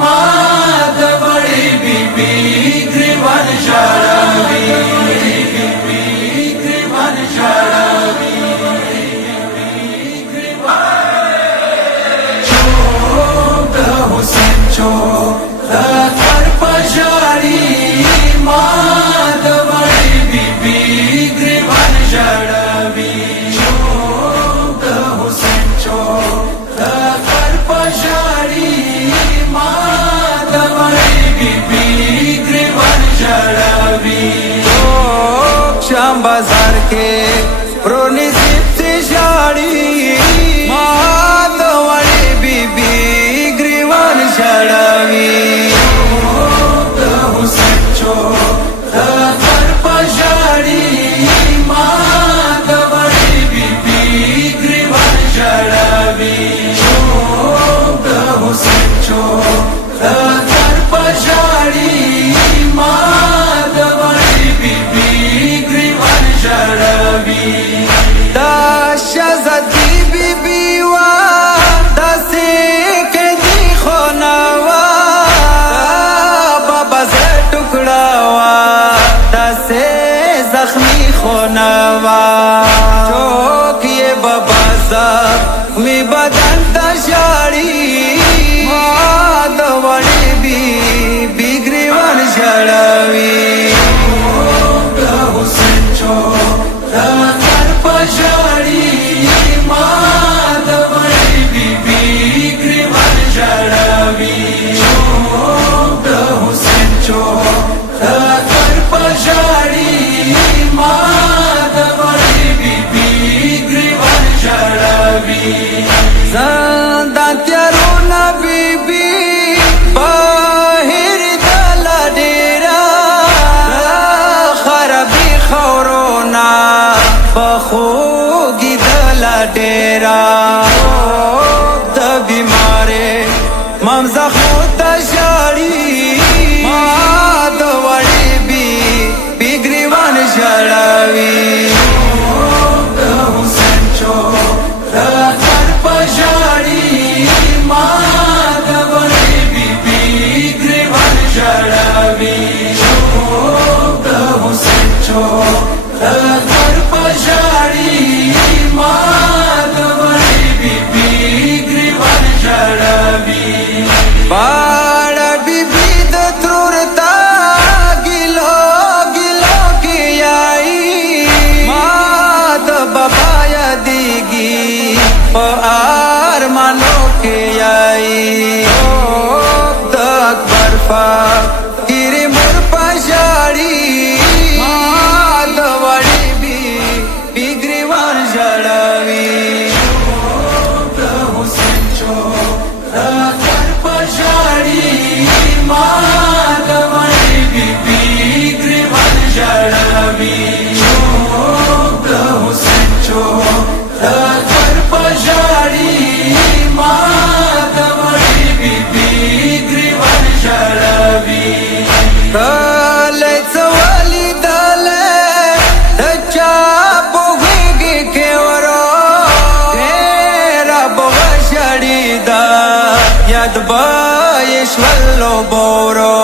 ما د وړې بیبي ګریوان ژړوي ګریوان ژړوي چوک د حسین چوک د کر په ژړي ما د وړې بیبي ګریوان ژړوي چوک د حسین چوک د کر په ژړي ما د وړې بیبي ګریوان ژړوي شام بازار کې پرونی سپت ژړي ما د وړې بیبي ګریوان ژړوي د حسین چوک د کر په ژړي ما د وړې بیبي ګریوان ژړوي د حسین چوک د کر په ژړي ما د وړې بیبي ګریوان ژړوي دا شهزادي بیبي وا داسې کدي خونه وا بابا زه ټوکړه وا داسې زخمي خونه وا چوک یې بابا زخمي بدن ته ژړي ما د وړې بیبي ګریوان ژړوي د حسین چوک د کر په ژړي ما د وړې بیبي ګریوان ژړوي د حسین چوک د کر په ژړي ما د وړې بیبي ګریوان ژړوي زنده تیارونه بیبي بهر دل ډېره خرابي خاورونه بخوږي دل ډېره د بیمارې مام زخمو ته ژړي ما د وړې بیبي ګریوان ژړوي د حسین چوک د کر په ژړي ما د وړې بیبي ګریوان ژړوي د حسین چوک د کر په ژړي ما د وړې بیبي ګریوان ژړوي باړه بیبي د ترور تا ګیلو ګیلو کې آئی ما د بابا یادېږي په ارمانو کې آئی د اکبر فقیر مور په ژړي ما د وړې بیبي ګریوان ژړوي د حسین چوک د کر په ژړي ما د وړې بیبي ګریوان ژړوي د حسین چوک د کر په ژړي ما د وړې بیبي ګریوان ژړوي کله څه ولیدلې د چا په غېږ کې ورو ډېره به ژړېده یاد به یې شولو بورو